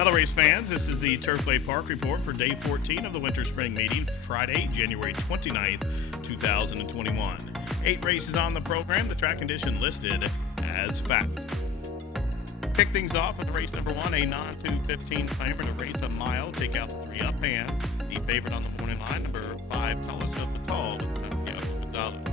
Hello, race fans. This is the Turfway Park Report for Day 14 of the Winter Spring Meeting, Friday, January 29th, 2021. 8 races on the program, the track condition listed as fact. Kick things off with race number 1, a non-215 claimer to race a mile, take out the 3 up hand. The favorite on the morning line, number 5, Tallest of the Tall, with $70.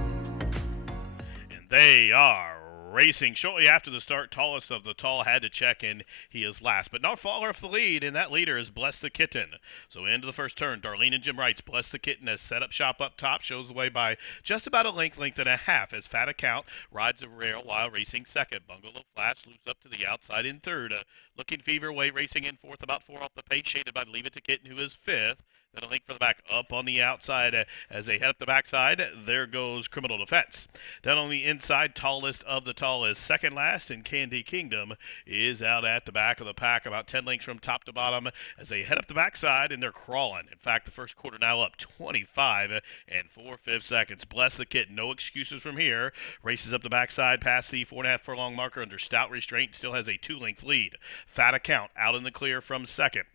And they are racing shortly after the start. Tallest of the Tall had to check in. He is last, but not far off the lead, and that leader is Bless the Kitten. So into the first turn, Darlene and Jim Wright's Bless the Kitten has set up shop up top, shows the way by just about a length and a half as Fat Account rides the rail while racing second. Bungalow Flash loops up to the outside in third. Looking Fever Way racing in fourth, about 4 off the pace, shaded by Leave It to Kitten, who is fifth. Then a link for the back up on the outside as they head up the backside. There goes Criminal Defense. Down on the inside, Tallest of the Tall is second last, and Candy Kingdom is out at the back of the pack, about 10 lengths from top to bottom as they head up the backside, and they're crawling. In fact, the first quarter now up 25 and 4/5 seconds. Bless the Kitten, no excuses from here. Races up the backside past the 4.5 furlong marker under stout restraint, still has a 2-length lead. Fat Account out in the clear from second.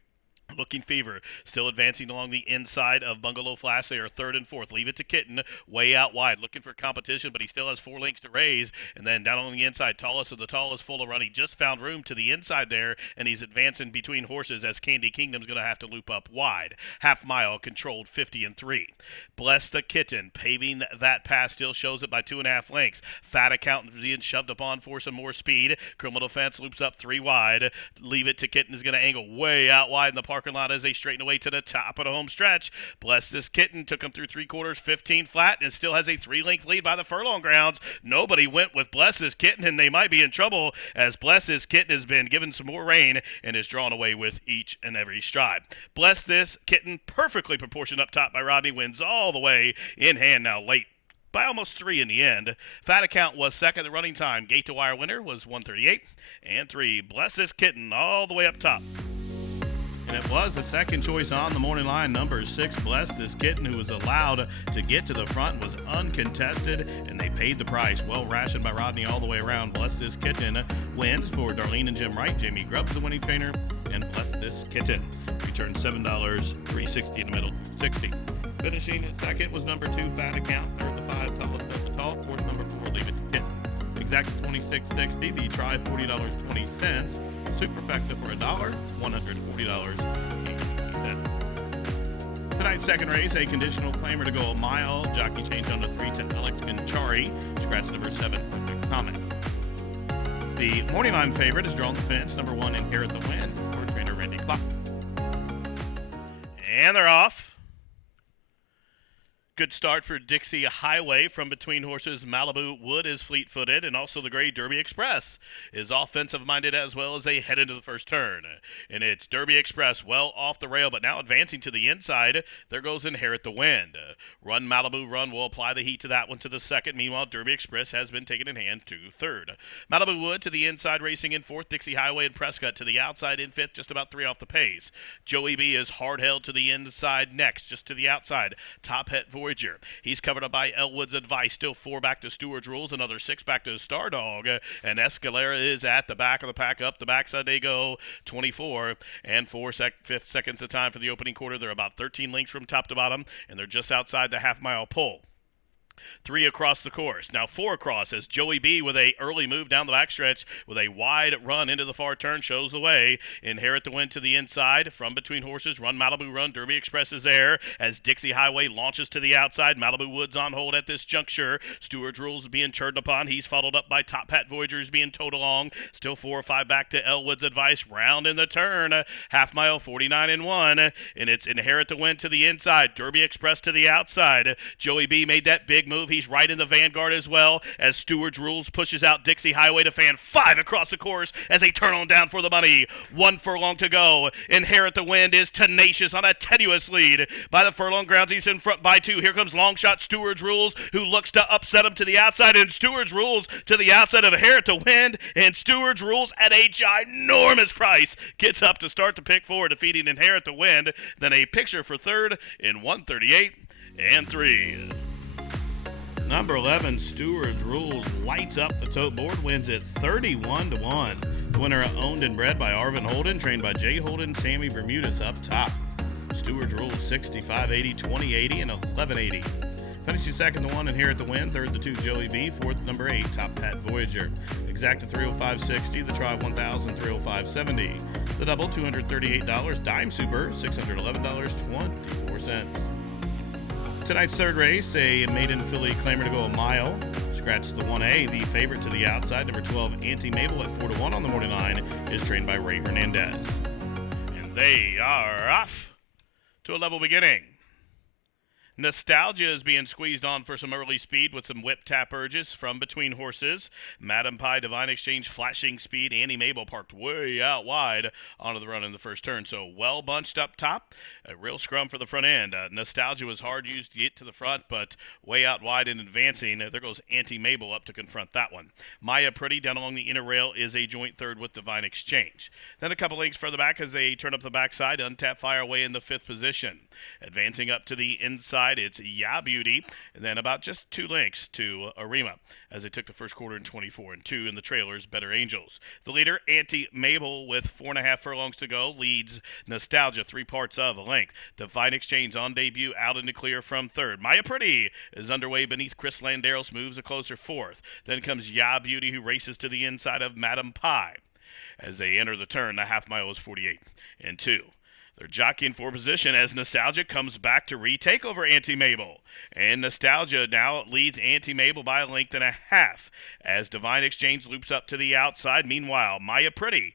Looking Fever still advancing along the inside of Bungalow Flash. They are third and fourth. Leave It to Kitten way out wide, looking for competition, but he still has 4 lengths to raise. And then down on the inside, Tallest of the Tall is full of run. He just found room to the inside there, and he's advancing between horses as Candy Kingdom's going to have to loop up wide. Half mile controlled 50 and 3. Bless the Kitten paving that pass, still shows it by 2.5 lengths. Fat Account being shoved upon for some more speed. Criminal Defense loops up 3 wide. Leave It to Kitten is going to angle way out wide in the parking lot as they straighten away to the top of the home stretch. Bless This Kitten took him through 3/4, 15 flat, and still has a 3-length lead by the furlong grounds. Nobody went with Bless This Kitten, and they might be in trouble as Bless This Kitten has been given some more rein and is drawn away with each and every stride. Bless This Kitten, perfectly proportioned up top by Rodney, wins all the way in hand now late by almost 3 in the end. Fat Account was second. The running time, gate to wire winner, was 1:38 and 3. Bless This Kitten all the way up top. And it was the second choice on the morning line, number 6, Bless This Kitten, who was allowed to get to the front, was uncontested, and they paid the price. Well rationed by Rodney all the way around. Bless This Kitten wins for Darlene and Jim Wright. Jamie Grubb's the winning trainer, and Bless This Kitten returned $7, $3.60 in the middle, 60. Finishing in second was number 2, Fat Account. Third, the 5, Tallest of the Tall. Fourth, number 4, Leave It to Kitten. Exact $26.60. The Tribe, $40.20. Superfecta for $1, $140. Tonight's second race, a conditional claimer to go a mile. Jockey change on the 3 to Alex Conchari. Scratch number 7, Perfect Comment. The morning line favorite is drawn the fence. Number 1, Inherit the Wind for trainer Randy Clark. And they're off. Good start for Dixie Highway from between horses. Malibu Wood is fleet-footed, and also the Gray Derby Express is offensive-minded as well as they head into the first turn. And it's Derby Express well off the rail, but now advancing to the inside. There goes Inherit the Wind. Run Malibu Run will apply the heat to that one to the second. Meanwhile, Derby Express has been taken in hand to third. Malibu Wood to the inside racing in fourth. Dixie Highway and Prescott to the outside in fifth, just about 3 off the pace. Joey B is hard-held to the inside next, just to the outside. Top Het Voyager. He's covered up by Elwood's Advice. Still 4 back to Stewart's Rules. Another 6 back to Star Dog. And Escalera is at the back of the pack. Up the backside they go. 24 and 5 seconds of time for the opening quarter. They're about 13 lengths from top to bottom, and they're just outside the half-mile pole. 3 across the course. Now 4 across as Joey B with a early move down the backstretch with a wide run into the far turn shows the way. Inherit the Wind to the inside from between horses. Run Malibu Run. Derby Express is there as Dixie Highway launches to the outside. Malibu Woods on hold at this juncture. Stewart's Rules being churned upon. He's followed up by Top Hat Voyagers being towed along. Still 4 or 5 back to Elwood's Advice. Round in the turn. Half mile 49 and 1. And it's Inherit the Wind to the inside. Derby Express to the outside. Joey B made that big move. He's right in the vanguard as well as Stewart's Rules pushes out Dixie Highway to fan 5 across the course as they turn on down for the money. 1 furlong to go. Inherit the Wind is tenacious on a tenuous lead. By the furlong grounds, he's in front by 2. Here comes long shot Stewart's Rules, who looks to upset him to the outside, and Stewart's Rules to the outside of Inherit the Wind, and Stewart's Rules at a ginormous price gets up to start the pick 4, defeating Inherit the Wind. Then a picture for third in 1:38 and 3. Number 11, Stewart's Rules lights up the tote board, wins it 31-1. The winner owned and bred by Arvin Holden, trained by Jay Holden, Sammy Bermudez up top. Stewards rules 65-80, 20-80, and 11-80. Finishing second, the 1 and here at the win. Third, the 2, Joey B. Fourth, number 8, Top Pat Voyager. Exacta 305.60. The Tribe 1,000, 305.70. The double $238. Dime Super $611.24. Tonight's third race, a maiden filly claimer to go a mile. Scratch the 1A. The favorite to the outside, number 12, Auntie Mabel at 4-1 on the morning line, is trained by Ray Hernandez. And they are off to a level beginning. Nostalgia is being squeezed on for some early speed with some whip tap urges from between horses. Madam Pie, Divine Exchange, flashing speed. Annie Mabel parked way out wide onto the run in the first turn. So well bunched up top. A real scrum for the front end. Nostalgia was hard used to get to the front, but way out wide and advancing. There goes Auntie Mabel up to confront that one. Maya Pretty down along the inner rail is a joint third with Divine Exchange. Then a couple lengths further back as they turn up the backside. Untapped Fire away in the fifth position. Advancing up to the inside, it's Yeah Beauty, and then about just 2 lengths to Arima as they took the first quarter in 24-2 in the trailers, Better Angels. The leader, Auntie Mabel, with 4.5 furlongs to go, leads Nostalgia 3 parts of a length. Divine Exchange on debut, out in the clear from third. Maya Pretty is underway beneath Chris Landeros, moves a closer fourth. Then comes Yeah Beauty, who races to the inside of Madam Pie. As they enter the turn, the half mile is 48-2. They're jockeying for position as Nostalgia comes back to retake over Auntie Mabel. And Nostalgia now leads Auntie Mabel by a length and a half as Divine Exchange loops up to the outside. Meanwhile, Maya Pretty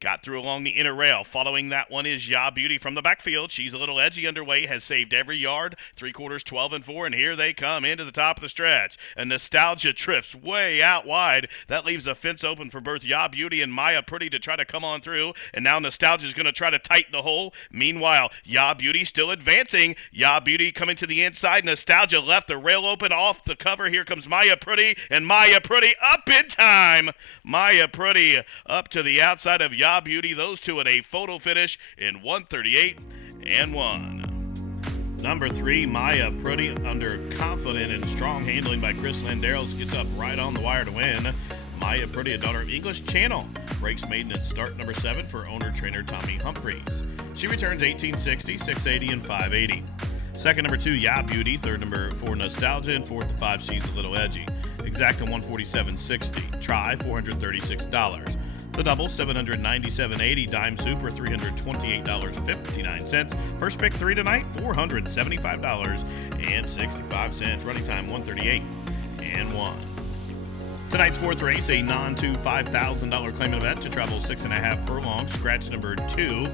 got through along the inner rail. Following that one is Ya Beauty from the backfield. She's a little edgy underway, has saved every yard. 3/4, 12-4, and here they come into the top of the stretch. And Nostalgia trips way out wide. That leaves a fence open for both Ya Beauty and Maya Pretty to try to come on through. And now Nostalgia's going to try to tighten the hole. Meanwhile, Ya Beauty still advancing. Ya Beauty coming to the inside. Nostalgia left the rail open off the cover. Here comes Maya Pretty, and Maya Pretty up in time. Maya Pretty up to the outside of Ya Beauty, those two in a photo finish in 1:38-1. Number 3, Maya Pretty, under confident and strong handling by Chris Landeros, gets up right on the wire to win. Maya Pretty, a daughter of English Channel, breaks maiden at start number 7 for owner-trainer Tommy Humphreys. She returns 1860, 680, and 580. Second, number 2, Ya Beauty. Third, number 4, Nostalgia. And fourth to 5, She's a Little Edgy. Exacta 147.60. Try $436. The double, $797.80. Dime Super, $328.59. First pick 3 tonight, $475.65. Running time, 1:38-1. Tonight's fourth race, a non-2 $5,000 claimant event to travel 6.5 furlongs. Scratch number 2.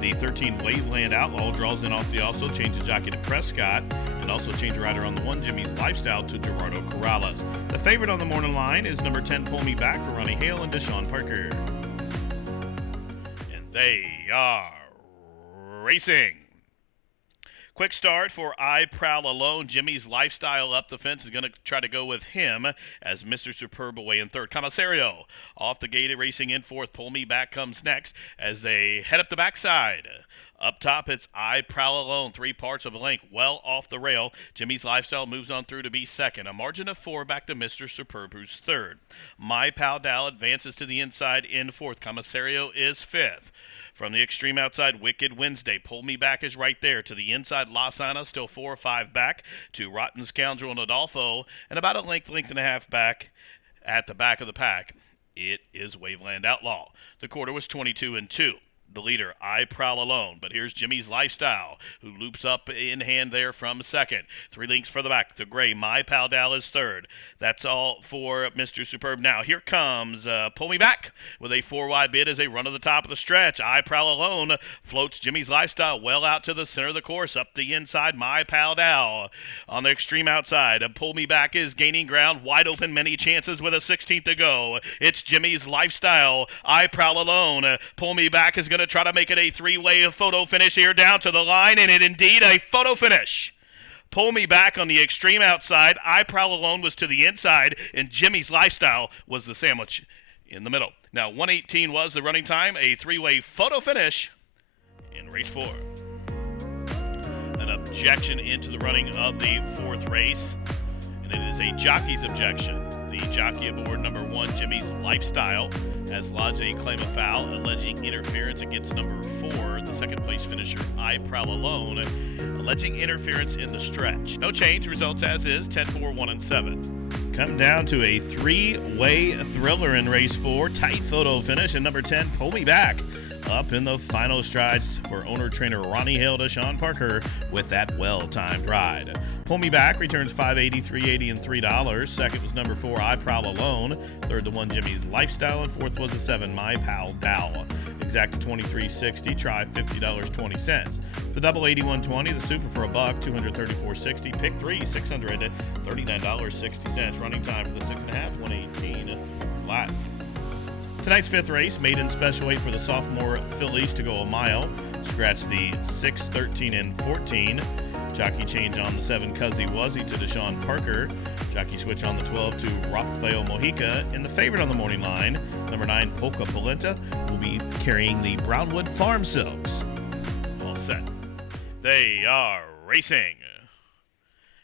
The 13 Waveland Outlaw draws in off the also, changes jockey to Prescott, and also change rider on the 1 Jimmy's Lifestyle to Gerardo Corrales. The favorite on the morning line is number 10 Pull Me Back for Ronnie Hale and Deshaun Parker. And they are racing. Quick start for I Prowl Alone. Jimmy's Lifestyle up the fence is going to try to go with him as Mr. Superb away in third. Commissario off the gate racing in fourth. Pull Me Back comes next as they head up the backside. Up top, it's I Prowl Alone. 3 parts of a length, well off the rail. Jimmy's Lifestyle moves on through to be second. A margin of 4 back to Mr. Superb, who's third. My Pal Dal advances to the inside in fourth. Commissario is fifth. From the extreme outside, Wicked Wednesday. Pull Me Back is right there. To the inside, Las Ana, still 4 or 5 back. To Rotten Scoundrel and Adolfo. And about a length and a half back at the back of the pack. It is Waveland Outlaw. The quarter was 22-2. The leader, I Prowl Alone. But here's Jimmy's Lifestyle, who loops up in hand there from second. 3 lengths further back. The gray, My Pal Dal is third. That's all for Mr. Superb. Now, here comes Pull Me Back with a 4-wide bid as they run to the top of the stretch. I Prowl Alone floats Jimmy's Lifestyle well out to the center of the course. Up the inside, My Pal Dal. On the extreme outside, Pull Me Back is gaining ground. Wide open, many chances with a 16th to go. It's Jimmy's Lifestyle. I Prowl Alone. Pull Me Back is going to try to make it a 3-way photo finish here down to the line, and it indeed a photo finish. Pull Me Back on the extreme outside. I Prowl Alone was to the inside, and Jimmy's Lifestyle was the sandwich in the middle. Now, 1:18 was the running time, a 3-way photo finish in race 4. An objection into the running of the 4th race, and it is a jockey's objection. The jockey aboard number 1, Jimmy's Lifestyle, as Lajay claim a foul alleging interference against number 4, the second place finisher I Prowl Alone, alleging interference in the stretch. No change, results as is, 10-4, 1-7. Come down to a three-way thriller in race 4, tight photo finish, and number 10, Pull Me Back, up in the final strides for owner-trainer Ronnie Hale to Sean Parker with that well-timed ride. Pull Me Back returns $5.80, $3.80, and $3. Second was number 4, I Prowl Alone. Third, the 1, Jimmy's Lifestyle. And fourth was the 7, My Pal Dal. Exact $23.60, try $50.20. The double $81.20, the super for $1, $234.60. Pick 3, $639.60. Running time for the 6.5, 118 flat. Tonight's fifth race, maiden special weight for the sophomore fillies to go a mile. Scratch the 6, 13, and 14. Jockey change on the 7, Cuzzy Wuzzy to Deshaun Parker. Jockey switch on the 12 to Rafael Mojica. And the favorite on the morning line, number 9, Polka Polenta, will be carrying the Brownwood Farm Silks. All set. They are racing.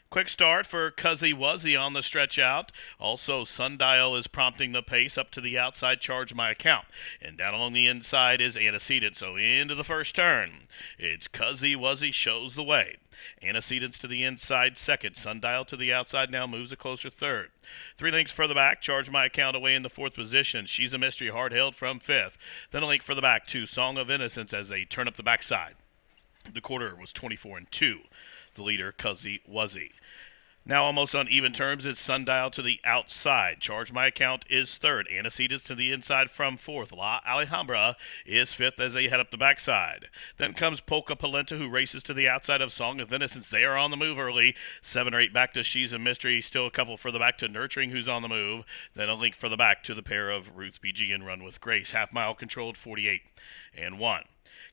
Quick start for Cuzzy Wuzzy on the stretch out. Also, Sundial is prompting the pace up to the outside, Charge My Account. And down along the inside is Antecedent. So into the first turn, it's Cuzzy Wuzzy shows the way. Antecedents to the inside second. Sundial to the outside now moves a closer third. 3 lengths further back, Charge My Account away in the 4th position. She's a Mystery, hard held from 5th. Then a length further back to Song of Innocence as they turn up the backside. The quarter was 24-2. The leader, Cuzzy Wuzzy. Now almost on even terms, it's Sundial to the outside. Charge My Account is third. Antecedents to the inside from 4th. La Alhambra is 5th as they head up the backside. Then comes Polka Polenta, who races to the outside of Song of Innocence. They are on the move early. 7 or 8 back to She's a Mystery. Still a couple further back to Nurturing, who's on the move. Then a link further back to the pair of Ruth BG and Run with Grace. Half mile controlled, 48-1.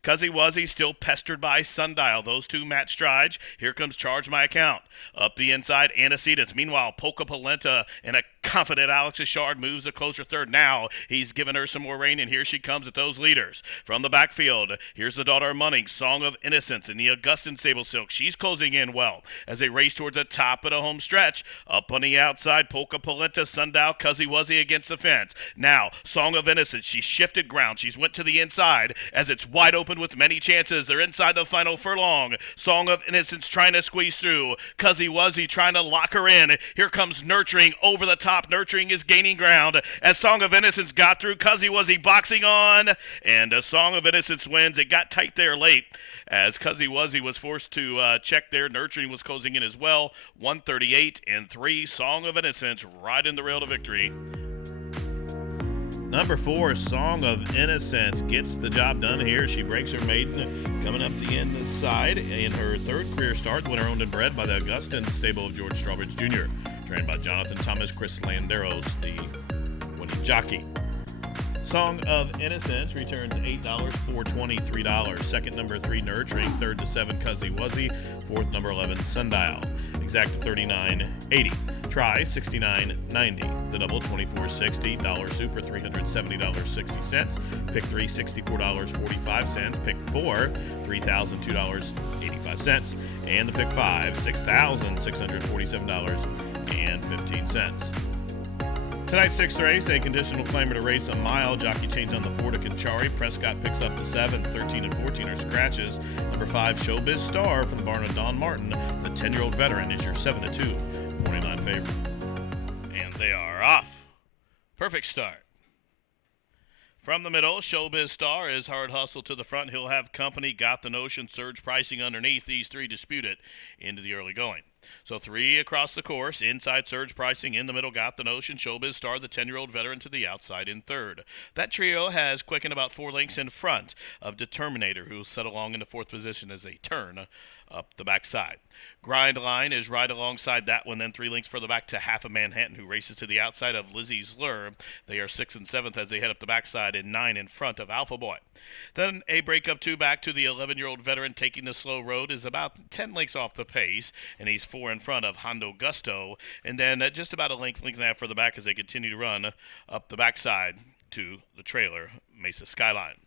Cuzzy Wuzzy still pestered by Sundial. Those two match strides. Here comes Charge My Account. Up the inside, Antecedents. Meanwhile, Polka Polenta and a confident Alex Ishard moves a closer third. Now he's given her some more rain, and here she comes at those leaders. From the backfield, here's the daughter of Munning, Song of Innocence, and the Augustin Sable Silk. She's closing in well as they race towards the top of the home stretch. Up on the outside, Polka Polenta, Sundial, Cuzzy Wuzzy against the fence. Now, Song of Innocence. She shifted ground. She's went to the inside as it's wide open with many chances. They're inside the final furlong. Song of Innocence trying to squeeze through. Cuzzy Wuzzy trying to lock her in. Here comes Nurturing over the top. Nurturing is gaining ground as Song of Innocence got through. Cuzzy Wuzzy boxing on, and a Song of Innocence wins. It got tight there late as Cuzzy Wuzzy was forced to check there. Nurturing was closing in as well. 138-3. Song of Innocence riding the rail to victory. Number 4, Song of Innocence, gets the job done here. She breaks her maiden coming up the inside in her 3rd career start. The winner owned and bred by the Augustin stable of George Strawbridge Jr., trained by Jonathan Thomas, Chris Landeros, the winning jockey. Song of Innocence returns $8, $4.20, $3. Second, number 3, Nurturing. Third to 7, Cuzzy Wuzzy. Fourth, number 11, Sundial. Exact $39.80. Try $69.90. The double $24.60. Dollar super $370.60. Pick 3 $64.45. Pick 4 $3,002.85. And the pick 5 $6,647.15. Tonight's 6th race, a conditional claimer to race a mile. Jockey change on the 4 to Conchari. Prescott picks up the 7. 13 and 14 are scratches. Number 5, Showbiz Star from the barn of Don Martin. The 10-year-old veteran is your 7-2 morning line favorite. And they are off. Perfect start. From the middle, Showbiz Star is Hard Hustle to the front. He'll have company. Got the Notion. Surge Pricing underneath. These 3 dispute it into the early going. So 3 across the course. Inside, Surge Pricing. In the middle, Got the Notion. Showbiz Star, the 10-year-old veteran, to the outside in 3rd. That trio has quickened about 4 lengths in front of Determinator, who will set along in the 4th position as they turn up the backside. Grind Line is right alongside that one, then 3 lengths further back to Half of Manhattan, who races to the outside of Lizzie's Lure. They are 6th and 7th as they head up the backside, and 9 in front of Alpha Boy. Then a break of 2 back to the 11-year-old veteran taking the slow road is about 10 lengths off the pace, and he's 4 in front of Hondo Gusto. And then just about a length and a half further back as they continue to run up the backside to the trailer, Mesa Skyline.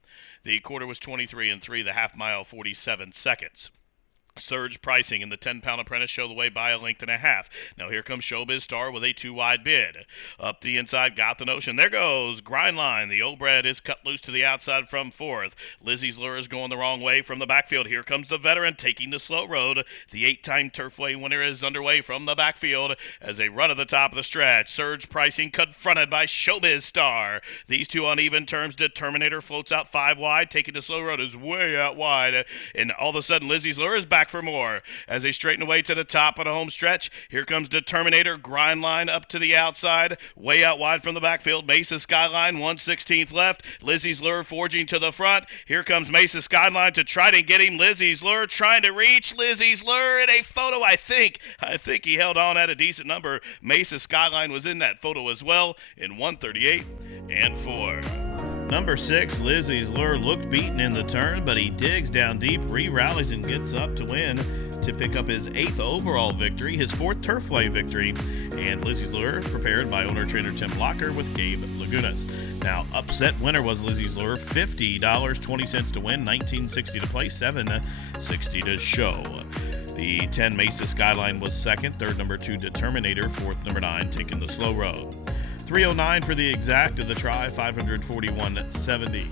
The quarter was 23-3, the half mile 47 seconds. Surge Pricing and the 10-pound apprentice show the way by a length and a half. Now here comes Showbiz Star with a 2-wide bid. Up the inside, Got the Notion. There goes Grindline. The Obred is cut loose to the outside from fourth. Lizzie's Lure is going the wrong way from the backfield. Here comes the veteran taking the slow road. The 8-time Turfway winner is underway from the backfield as they run at the top of the stretch. Surge Pricing confronted by Showbiz Star. These two on even terms. Determinator floats out 5 wide. Taking the slow road is way out wide. And all of a sudden, Lizzie's Lure is back for more. As they straighten away to the top of the home stretch, here comes Determinator, Grindline up to the outside, way out wide from the backfield. Mesa Skyline, 1/16th left. Lizzie's Lure forging to the front. Here comes Mesa Skyline to try to get him. Lizzie's Lure trying to reach. Lizzie's Lure in a photo, I think he held on at a decent number. Mesa Skyline was in that photo as well in 1:38 and 4. Number 6, Lizzie's Lure, looked beaten in the turn, but he digs down deep, re-rallies, and gets up to win to pick up his 8th overall victory, his 4th Turfway victory. And Lizzie's Lure prepared by owner-trainer Tim Blocker with Gabe Lagunas. Now, upset winner was Lizzie's Lure, $50.20 to win, $19.60 to play, $7.60 to show. The 10 Mesa Skyline was second, third number 2 Determinator, fourth number 9 taking the slow road. 309 for the exact of the try, 541.70.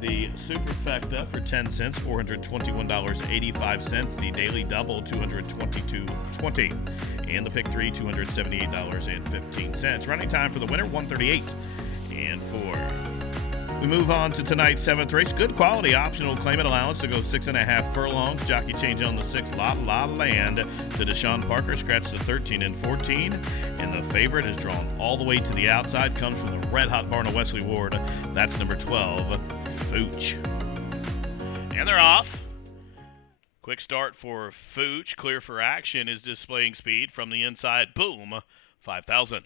The Superfecta for 10 cents, $421.85. The Daily Double, $222.20. And the Pick 3, $278.15. Running time for the winner, 1:38 and 4. We move on to tonight's 7th race. Good quality optional claimant allowance to go 6.5 furlongs. Jockey change on the 6th, La Land to Deshaun Parker. Scratch to 13 and 14. And the favorite is drawn all the way to the outside. Comes from the red-hot barn of Wesley Ward. That's number 12, Fooch. And they're off. Quick start for Fooch. Clear for Action is displaying speed from the inside. Boom, 5,000.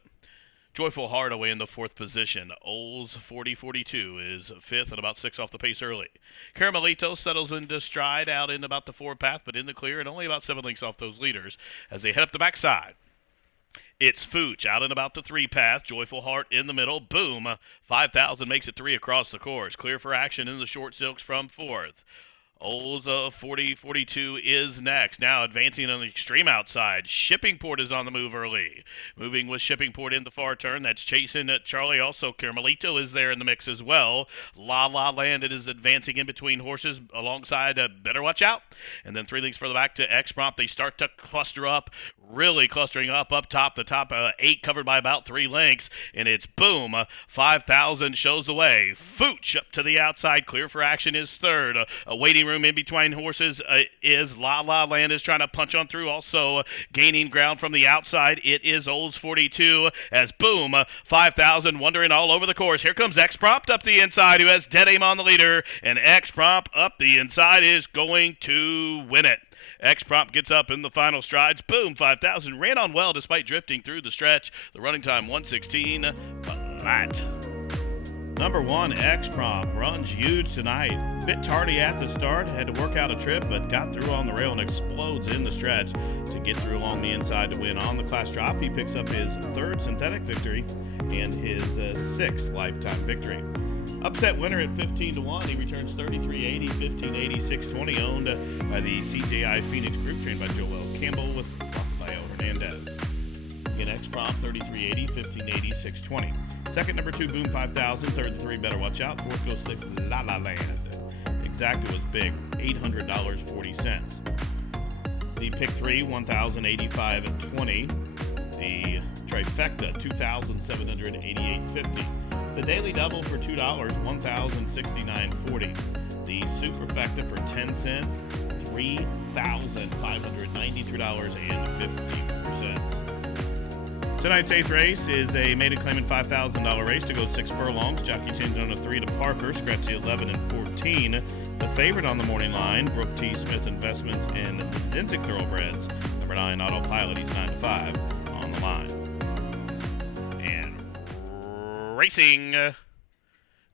Joyful Heart away in the 4th position. Oles 40-42 is 5th and about 6 off the pace early. Caramelito settles into stride out in about the 4 path, but in the clear and only about 7 lengths off those leaders as they head up the backside. It's Fooch out and about the 3 path. Joyful Heart in the middle. Boom. 5,000 makes it 3 across the course. Clear for Action in the short silks from 4th. Oles 40-42 is next. Now advancing on the extreme outside. Shippingport is on the move early. Moving with Shippingport in the far turn. That's chasing Charlie. Also, Caramelito is there in the mix as well. La Land is advancing in between horses alongside Better Watch Out. And then 3 lengths further back to X-Prompt. They start to cluster up. Really clustering up top. The top 8 covered by about 3 lengths. And it's boom. 5,000 shows the way. Fooch up to the outside. Clear for Action is 3rd. A waiting room in between horses is La Land is trying to punch on through. Also gaining ground from the outside. It is Oles 42 as boom, 5,000 wandering all over the course. Here comes X-Prompt up the inside who has dead aim on the leader. And X-Prompt up the inside is going to win it. X-Prompt gets up in the final strides. Boom, 5,000. Ran on well despite drifting through the stretch. The running time 1:16 flat. Number 1, X-Prompt runs huge tonight. Bit tardy at the start, had to work out a trip, but got through on the rail and explodes in the stretch to get through along the inside to win. On the class drop, he picks up his 3rd synthetic victory and his 6th lifetime victory. Upset winner at 15-1. He returns 33.80, 15.80, 6.20, owned by the CJI Phoenix Group, trained by Joel Campbell with Rafael Hernandez. Again, X-Prompt 33.80, 15.80, 6.20. Second, number 2, Boom 5,000. Third, 3, Better Watch Out. Fourth goes 6, La Land. Exacta was big, $800.40. The Pick 3, 1,085.20. The Trifecta, $2,788.50. The Daily Double for $2, $1,069.40. The Superfecta for 10 cents, $3,593.50. Tonight's 8th race is a maiden claiming $5,000 race to go 6 furlongs. Jockey changed on a 3 to Parker, scratch the 11 and 14. The favorite on the morning line, Brooke T. Smith Investments and Denzick Thoroughbreds. Number 9, Autopilot, he's 9 to 5 on the line. And racing.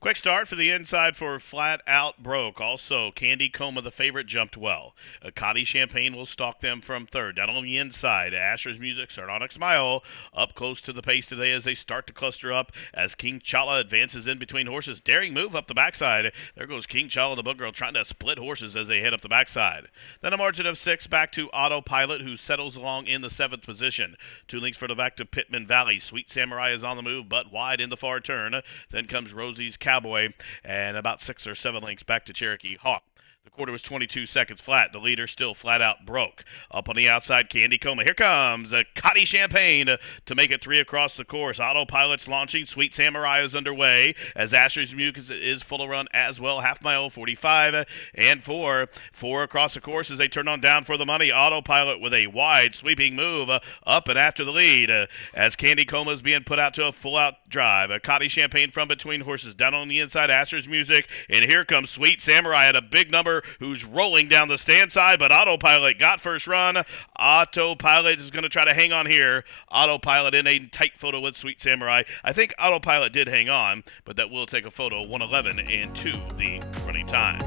Quick start for the inside for Flat Out Broke. Also, Candy Coma, the favorite, jumped well. Cotty Champagne will stalk them from third. Down on the inside, Asher's Music, Sardonic Smile, up close to the pace today as they start to cluster up as King Chala advances in between horses. Daring move up the backside. There goes King Chala, the Book Girl, trying to split horses as they head up the backside. Then a margin of 6 back to Autopilot, who settles along in the 7th position. 2 lengths further back to Pittman Valley. Sweet Samurai is on the move, but wide in the far turn. Then comes Rosie's Cowboy, and about 6 or 7 lengths back to Cherokee Hawk. The quarter was 22 seconds flat. The leader still Flat Out Broke. Up on the outside, Candy Coma. Here comes a Cotty Champagne to make it 3 across the course. Autopilot's launching. Sweet Samurai is underway as Asher's Music is full of run as well. Half mile, 45 and 4. 4 across the course as they turn on down for the money. Autopilot with a wide sweeping move up and after the lead as Candy Coma is being put out to a full-out drive. A Cotty Champagne from between horses. Down on the inside, Asher's Music. And here comes Sweet Samurai at a big number, who's rolling down the stand side, but Autopilot got first run. Autopilot is going to try to hang on here. Autopilot in a tight photo with Sweet Samurai. I think Autopilot did hang on, but that will take a photo. 1:11 and 2 the running time.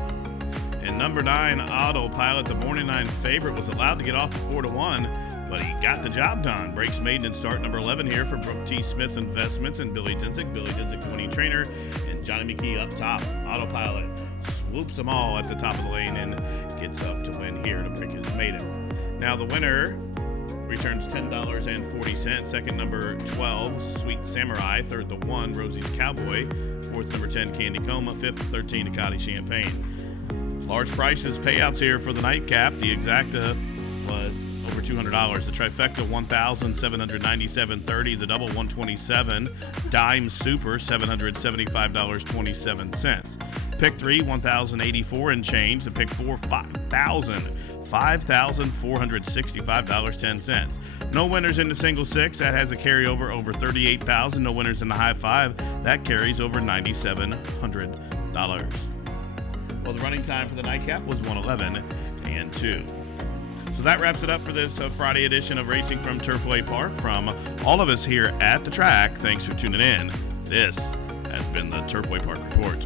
And number 9, Autopilot, the morning 9 favorite, was allowed to get off 4-1, but he got the job done. Breaks maiden in start number 11 here for Brooke T. Smith Investments and Billy Dinsick. Billy Dinsick, winning trainer, and Johnny McKee up top. Autopilot swoops them all at the top of the lane and gets up to win here to break his maiden. Now the winner returns $10.40. Second, number 12, Sweet Samurai. Third, the 1, Rosie's Cowboy. Fourth, number 10, Candy Coma. Fifth, 13, Cotty Champagne. Large prices, payouts here for the nightcap. The exacta was over $200. The trifecta, $1,797.30. The double, $127. Dime super, $775.27. Pick 3, $1,084 and change. The pick 4, $5,465.10. No winners in the single 6. That has a carryover over $38,000. No winners in the high 5. That carries over $9,700. Well, the running time for the nightcap was 1:11 and 2. So that wraps it up for this Friday edition of Racing from Turfway Park. From all of us here at the track, thanks for tuning in. This has been the Turfway Park Report.